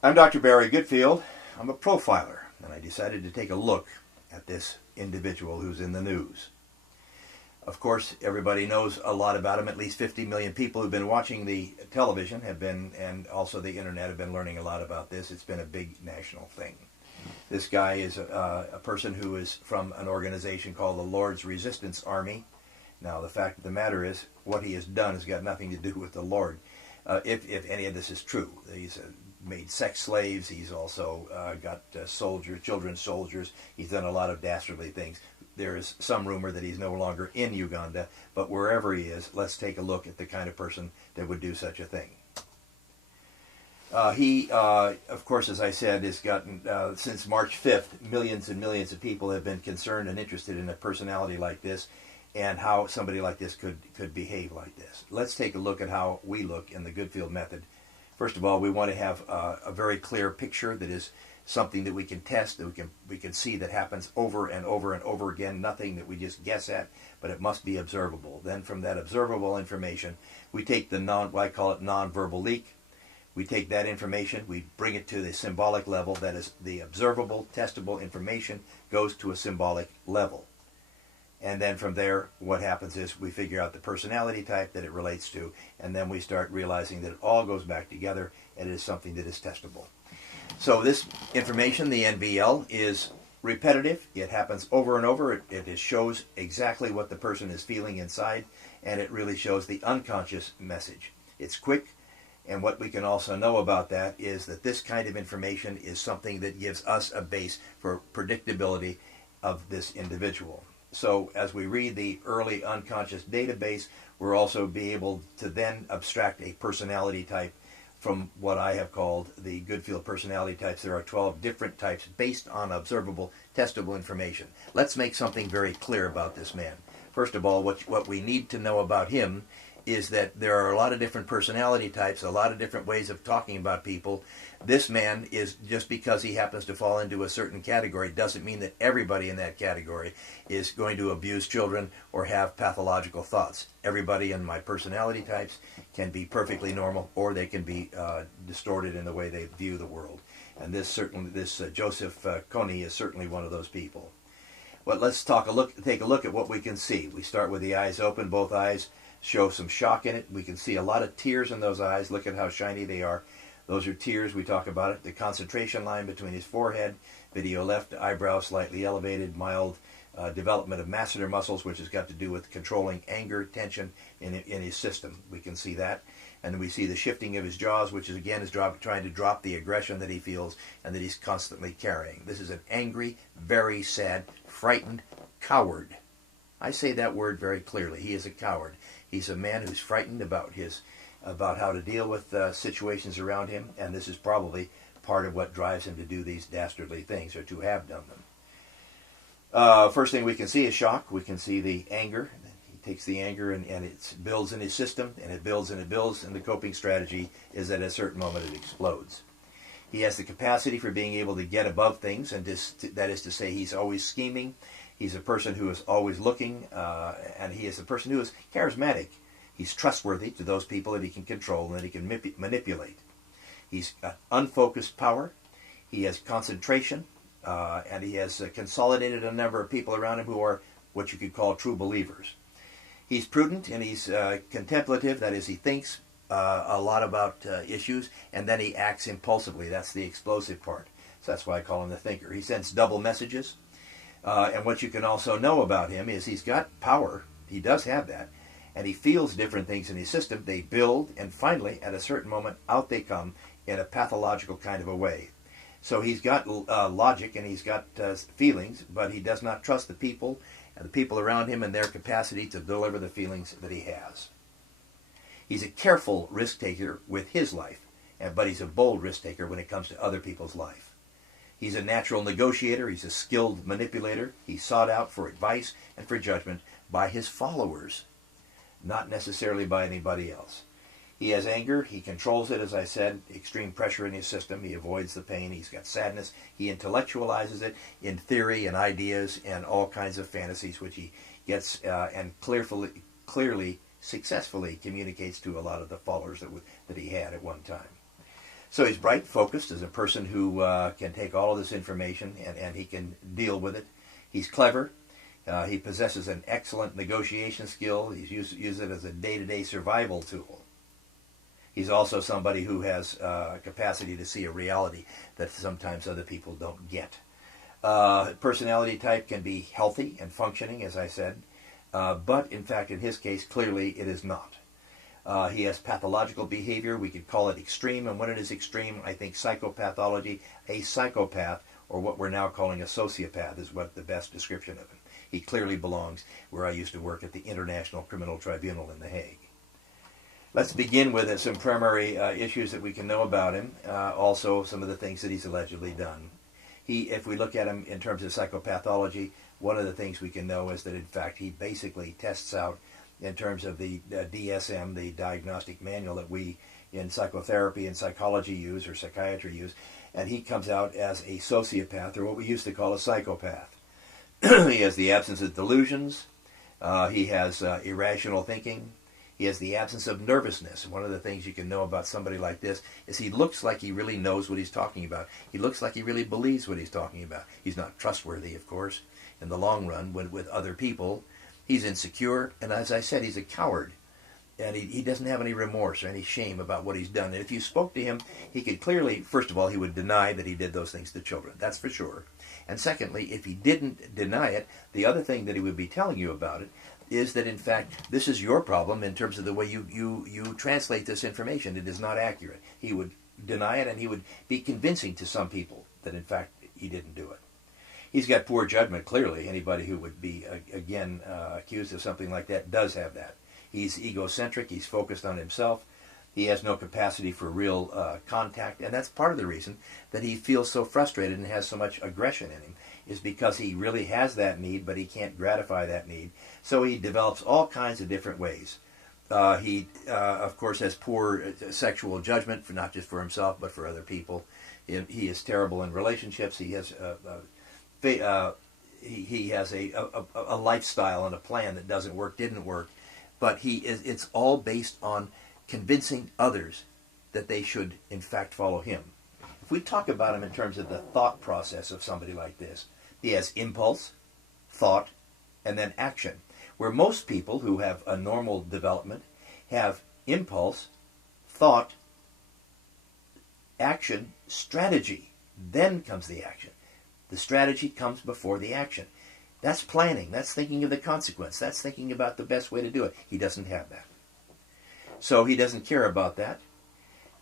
I'm Dr. Barry Goodfield. I'm a profiler, and I decided to take a look at this individual who's in the news. Of course, everybody knows a lot about him. At least 50 million people who've been watching the television have been, and also the internet, have been learning a lot about this. It's been a big national thing. This guy is a person who is from an organization called the Lord's Resistance Army. Now, the fact of the matter is, what he has done has got nothing to do with the Lord, if any of this is true. He's made sex slaves. He's also got soldiers, children's soldiers. He's done a lot of dastardly things. There is some rumor that he's no longer in Uganda, but wherever he is, let's take a look at the kind of person that would do such a thing. He, of course, as I said, has gotten, since March 5th, millions and millions of people have been concerned and interested in a personality like this and how somebody like this could behave like this. Let's take a look at how we look in the Goodfield Method. First of all, we want to have a very clear picture that is something that we can test, that we can see that happens over and over and over again, nothing that we just guess at, but it must be observable. Then from that observable information, we take the what I call it non-verbal leak. We take that information, we bring it to the symbolic level, that is the observable, testable information goes to a symbolic level. And then from there, what happens is we figure out the personality type that it relates to, and then we start realizing that it all goes back together, and it is something that is testable. So this information, the NVL, is repetitive. It happens over and over. It shows exactly what the person is feeling inside, and it really shows the unconscious message. It's quick, and what we can also know about that is that this kind of information is something that gives us a base for predictability of this individual. So as we read the early unconscious database, we'll also be able to then abstract a personality type from what I have called the Goodfield personality types. There are 12 different types based on observable, testable information. Let's make something very clear about this man. First of all, what we need to know about him is that there are a lot of different personality types, a lot of different ways of talking about people. This man is, just because he happens to fall into a certain category, doesn't mean that everybody in that category is going to abuse children or have pathological thoughts. Everybody in my personality types can be perfectly normal, or they can be distorted in the way they view the world. And this Joseph Kony is certainly one of those people. But let's take a look at what we can see. We start with the eyes open. Both eyes show some shock in it. We can see a lot of tears in those eyes. Look at how shiny they are. Those are tears. We talk about it. The concentration line between his forehead, video left, eyebrow slightly elevated, mild development of masseter muscles, which has got to do with controlling anger, tension in his system. We can see that. And we see the shifting of his jaws, which is again trying to drop the aggression that he feels and that he's constantly carrying. This is an angry, very sad, frightened coward. I say that word very clearly. He is a coward. He's a man who's frightened about how to deal with situations around him, and this is probably part of what drives him to do these dastardly things, or to have done them. First thing we can see is shock. We can see the anger. He takes the anger and it builds in his system, and it builds and it builds, and the coping strategy is that at a certain moment it explodes. He has the capacity for being able to get above things, and that is to say he's always scheming. He's a person who is always looking, and he is a person who is charismatic. He's trustworthy to those people that he can control and that he can manipulate. He's got unfocused power. He has concentration, and he has consolidated a number of people around him who are what you could call true believers. He's prudent, and he's contemplative. That is, he thinks a lot about issues, and then he acts impulsively. That's the explosive part. So that's why I call him the thinker. He sends double messages. And what you can also know about him is he's got power. He does have that. And he feels different things in his system. They build, and finally, at a certain moment, out they come in a pathological kind of a way. So he's got logic, and he's got feelings, but he does not trust the people and the people around him and their capacity to deliver the feelings that he has. He's a careful risk taker with his life, but he's a bold risk taker when it comes to other people's life. He's a natural negotiator. He's a skilled manipulator. He's sought out for advice and for judgment by his followers, not necessarily by anybody else. He has anger. He controls it, as I said, extreme pressure in his system. He avoids the pain. He's got sadness. He intellectualizes it in theory and ideas and all kinds of fantasies, which he gets and clearly, successfully communicates to a lot of the followers that he had at one time. So he's bright, focused, as a person who can take all of this information and he can deal with it. He's clever. He possesses an excellent negotiation skill. He's used it as a day-to-day survival tool. He's also somebody who has capacity to see a reality that sometimes other people don't get. Personality type can be healthy and functioning, as I said, but in fact, in his case, clearly it is not. He has pathological behavior. We could call it extreme, and when it is extreme, I think psychopathology, a psychopath, or what we're now calling a sociopath, is what the best description of him. He clearly belongs where I used to work at the International Criminal Tribunal in The Hague. Let's begin with some primary issues that we can know about him, also some of the things that he's allegedly done. If we look at him in terms of psychopathology, one of the things we can know is that, in fact, he basically tests out, in terms of the DSM, the diagnostic manual that we in psychotherapy and psychology use, or psychiatry use, and he comes out as a sociopath, or what we used to call a psychopath. He has the absence of delusions. He has irrational thinking. He has the absence of nervousness. One of the things you can know about somebody like this is he looks like he really knows what he's talking about. He looks like he really believes what he's talking about. He's not trustworthy, of course, in the long run with other people. He's insecure, and as I said, he's a coward. And he doesn't have any remorse or any shame about what he's done. And if you spoke to him, he could clearly, first of all, he would deny that he did those things to children. That's for sure. And secondly, if he didn't deny it, the other thing that he would be telling you about it is that, in fact, this is your problem in terms of the way you translate this information. It is not accurate. He would deny it, and he would be convincing to some people that, in fact, he didn't do it. He's got poor judgment, clearly. Anybody who would be, again, accused of something like that does have that. He's egocentric. He's focused on himself. He has no capacity for real contact, and that's part of the reason that he feels so frustrated and has so much aggression in him, is because he really has that need, but he can't gratify that need. So he develops all kinds of different ways. He, of course, has poor sexual judgment, for not just for himself, but for other people. He is terrible in relationships. He has he has a lifestyle and a plan that didn't work, but it's all based on convincing others that they should, in fact, follow him. If we talk about him in terms of the thought process of somebody like this, he has impulse, thought, and then action. Where most people who have a normal development have impulse, thought, action, strategy. Then comes the action. The strategy comes before the action. That's planning. That's thinking of the consequence. That's thinking about the best way to do it. He doesn't have that. So he doesn't care about that.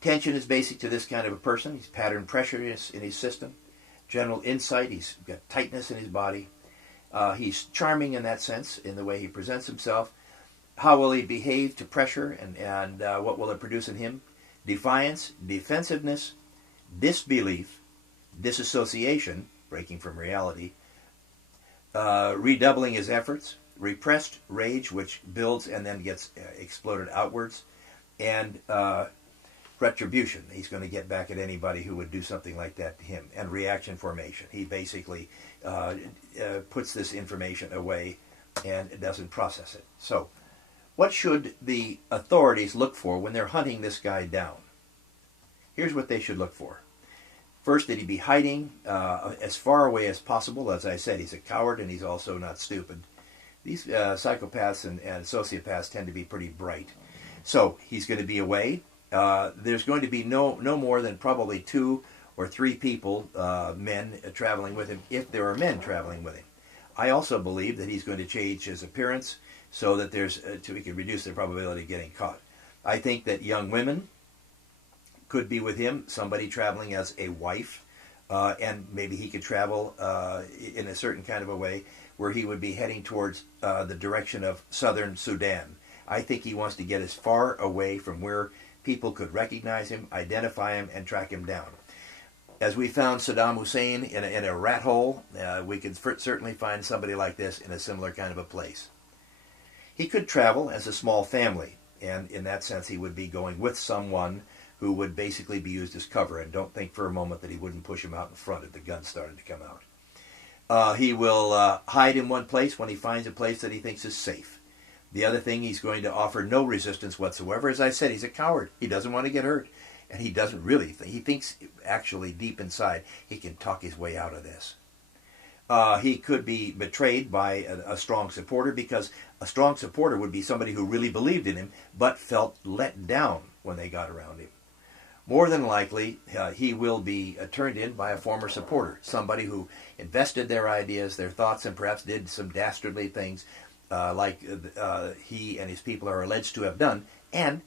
Tension is basic to this kind of a person. He's pattern pressure in his system. General insight. He's got tightness in his body. He's charming in that sense, in the way he presents himself. How will he behave to pressure, and what will it produce in him? Defiance, defensiveness, disbelief, disassociation, breaking from reality, redoubling his efforts, repressed rage, which builds and then gets exploded outwards, and retribution. He's going to get back at anybody who would do something like that to him, and reaction formation. He basically puts this information away and doesn't process it. So, what should the authorities look for when they're hunting this guy down? Here's what they should look for. First, that he be hiding as far away as possible. As I said, he's a coward, and he's also not stupid. These psychopaths and sociopaths tend to be pretty bright. So he's going to be away. There's going to be no more than probably 2 or 3 people, men, traveling with him, if there are men traveling with him. I also believe that he's going to change his appearance so that we can reduce the probability of getting caught. I think that young women could be with him, somebody traveling as a wife, and maybe he could travel in a certain kind of a way where he would be heading towards the direction of southern Sudan. I think he wants to get as far away from where people could recognize him, identify him, and track him down. As we found Saddam Hussein in a rat hole, we could certainly find somebody like this in a similar kind of a place. He could travel as a small family, and in that sense he would be going with someone who would basically be used as cover, and don't think for a moment that he wouldn't push him out in front if the gun started to come out. He will hide in one place when he finds a place that he thinks is safe. The other thing, he's going to offer no resistance whatsoever. As I said, he's a coward. He doesn't want to get hurt. and he doesn't really think. He thinks actually deep inside he can talk his way out of this. He could be betrayed by a strong supporter, because a strong supporter would be somebody who really believed in him but felt let down when they got around him. More than likely, he will be turned in by a former supporter, somebody who invested their ideas, their thoughts, and perhaps did some dastardly things like he and his people are alleged to have done, and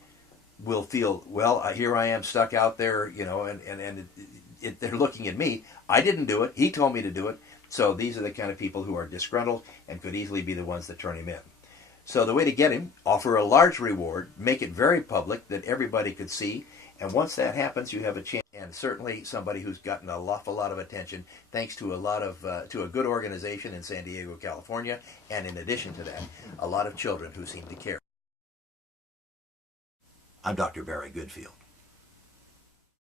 will feel, well, here I am stuck out there, you know, and they're looking at me. I didn't do it. He told me to do it. So these are the kind of people who are disgruntled and could easily be the ones that turn him in. So the way to get him, offer a large reward, make it very public that everybody could see, and once that happens, you have a chance. And certainly somebody who's gotten an awful lot of attention thanks to a good organization in San Diego, California, and in addition to that, a lot of children who seem to care. I'm Dr. Barry Goodfield.